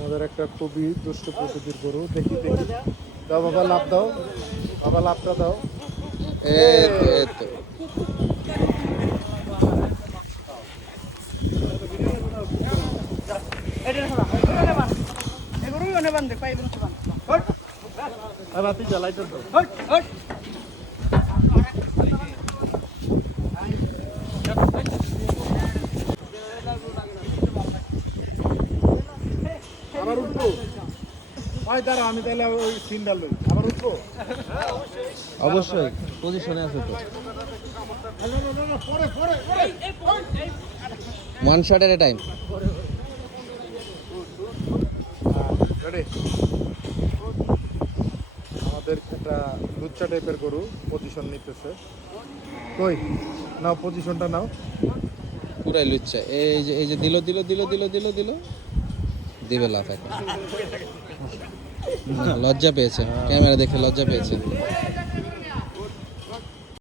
আমাদের একটা খুবই দুষ্ট প্রকৃতির গরু। দেখি দেখি, দাও বাবা, লাভ দাও বাবা, লাভটা দাও। এই তো এই তো। রাতে জ্বালাইতে দাও। আবার উঠবো ভাই, দাঁড়া আমি তাহলে ওই সিনটা লই। আবার উঠবো? অবশ্যই পজিশনে আছে তো। ওয়ান শট এট এ টাইম। রেডি। আমাদের একটা লুচ্চা টাইপের গরু পজিশন নিতেছে। কই নাও, পজিশনটা নাও। পুরাই লুচ্চা। এই যে দিল দিল দিল দিল দিল দিল দিবে লাফ এখন। লজ্জা পেয়েছে, ক্যামেরা দেখে লজ্জা পেয়েছে।